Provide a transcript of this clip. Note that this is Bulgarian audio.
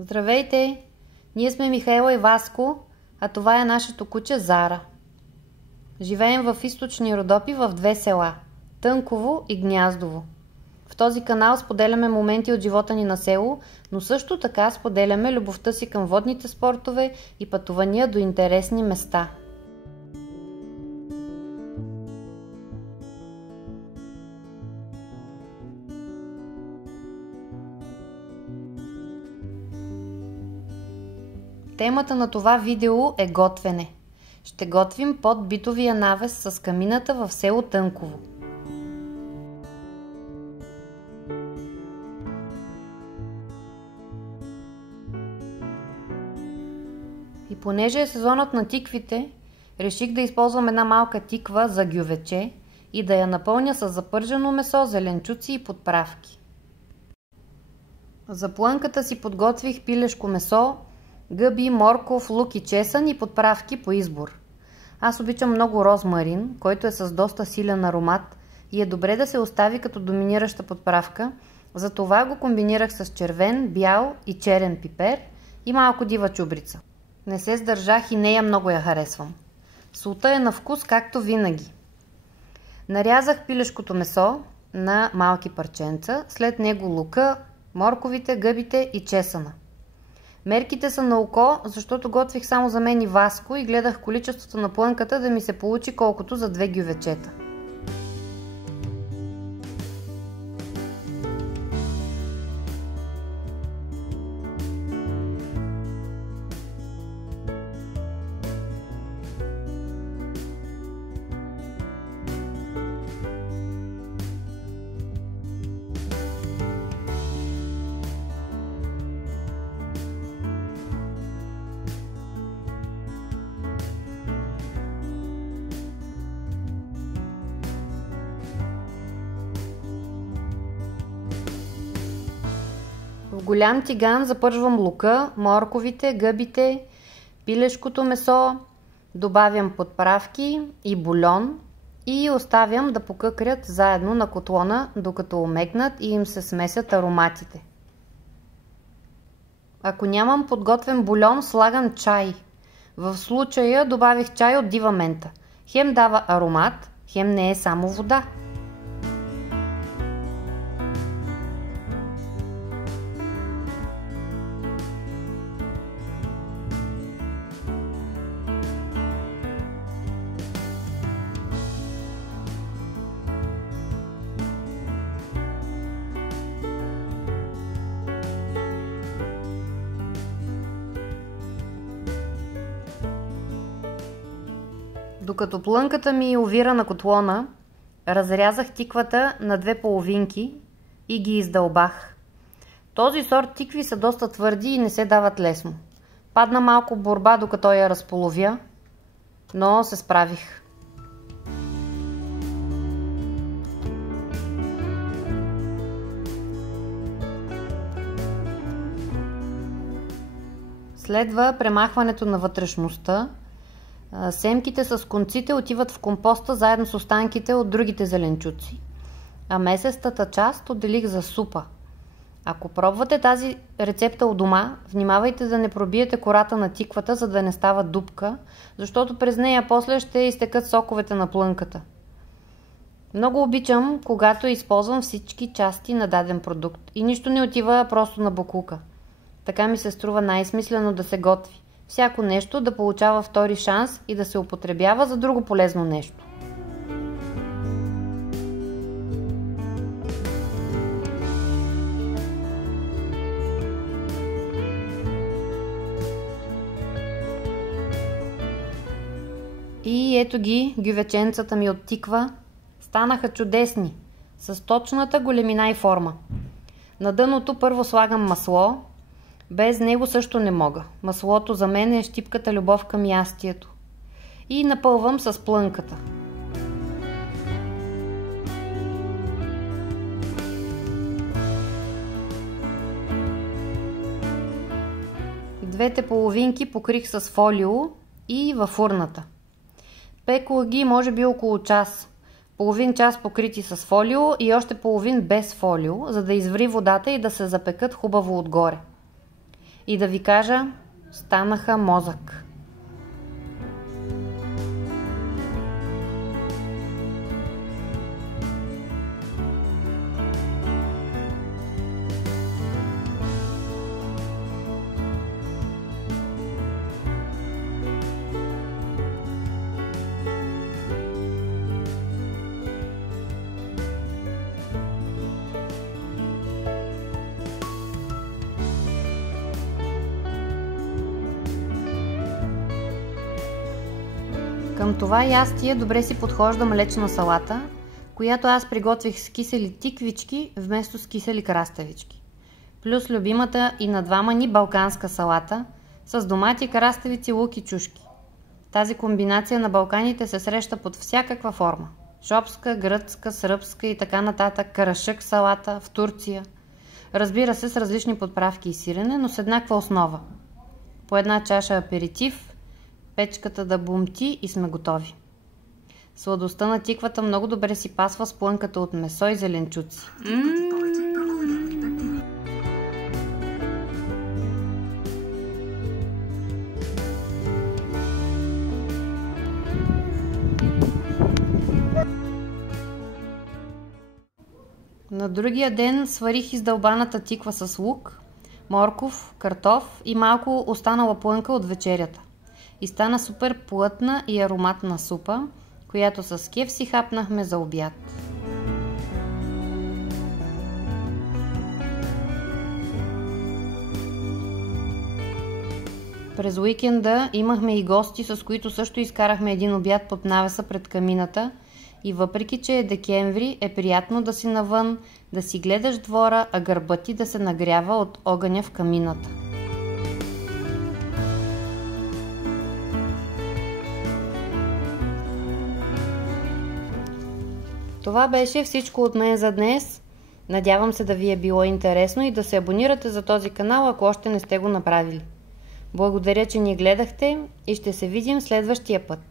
Здравейте! Ние сме Михаела и Васко, а това е нашето куче Зара. Живеем в източни Родопи в две села – Тънково и Гняздово. В този канал споделяме моменти от живота ни на село, но също така споделяме любовта си към водните спортове и пътувания до интересни места. Темата на това видео е готвене. Ще готвим под битовия навес с камината в село Тънково. И понеже е сезонът на тиквите, реших да използвам една малка тиква за гювече и да я напълня с запържено месо, зеленчуци и подправки. За плънката си подготвих пилешко месо, гъби, морков, лук и чесън и подправки по избор. Аз обичам много розмарин, който е с доста силен аромат и е добре да се остави като доминираща подправка, затова го комбинирах с червен, бял и черен пипер и малко дива чубрица. Не се сдържах и нея много я харесвам. Солта е на вкус, както винаги. Нарязах пилешкото месо на малки парченца, след него лука, морковите, гъбите и чесъна. Мерките са на око, защото готвих само за мен и Васко и гледах количеството на плънката да ми се получи колкото за 2 гювечета. В голям тиган запържвам лука, морковите, гъбите, пилешкото месо, добавям подправки и бульон и оставям да покъкрят заедно на котлона, докато омекнат и им се смесят ароматите. Ако нямам подготвен бульон, слагам чай. В случая добавих чай от дива мента. Хем дава аромат, хем не е само вода. Докато плънката ми увира на котлона, разрязах тиквата на две половинки и ги издълбах. Този сорт тикви са доста твърди и не се дават лесно. Падна малко борба докато я разполовя, но се справих. Следва премахването на вътрешността. Семките с конците отиват в компоста заедно с останките от другите зеленчуци, а месестата част отделих за супа. Ако пробвате тази рецепта у дома, внимавайте да не пробиете кората на тиквата, за да не става дупка, защото през нея после ще изтекат соковете на плънката. Много обичам, когато използвам всички части на даден продукт и нищо не отива просто на боклука. Така ми се струва най-смислено да се готви. Всяко нещо да получава втори шанс и да се употребява за друго полезно нещо. И ето ги, гювеченцата ми от тиква. Станаха чудесни, с точната големина и форма. На дъното първо слагам масло. Без него също не мога. Маслото за мен е щипката любов към ястието. И напълвам с плънката. Двете половинки покрих с фолио и във фурната. Пекла ги може би около час. Половин час покрити с фолио и още половин без фолио, за да изври водата и да се запекат хубаво отгоре. и да ви кажа, станаха мозък. Към това ястие добре си подхожда млечна салата, която аз приготвих с кисели тиквички вместо с кисели краставички. Плюс любимата и на двама ни балканска салата с домати, краставици, лук и чушки. Тази комбинация на Балканите се среща под всякаква форма. Шопска, гръцка, сръбска и така нататък, карашък салата в Турция. Разбира се, с различни подправки и сирене, но с еднаква основа. По една чаша аперитив, печката да бумти и сме готови. Сладостта на тиквата много добре си пасва с плънката от месо и зеленчуци. На другия ден сварих издълбаната тиква с лук, морков, картоф и малко останала плънка от вечерята. И стана супер плътна и ароматна супа, която с кеф си хапнахме за обяд. През уикенда имахме и гости, с които също изкарахме един обяд под навеса пред камината и въпреки, че е декември, е приятно да си навън, да си гледаш двора, а гърбът ти да се нагрява от огъня в камината. Това беше всичко от мен за днес. Надявам се да ви е било интересно и да се абонирате за този канал, ако още не сте го направили. Благодаря, че ни гледахте и ще се видим следващия път.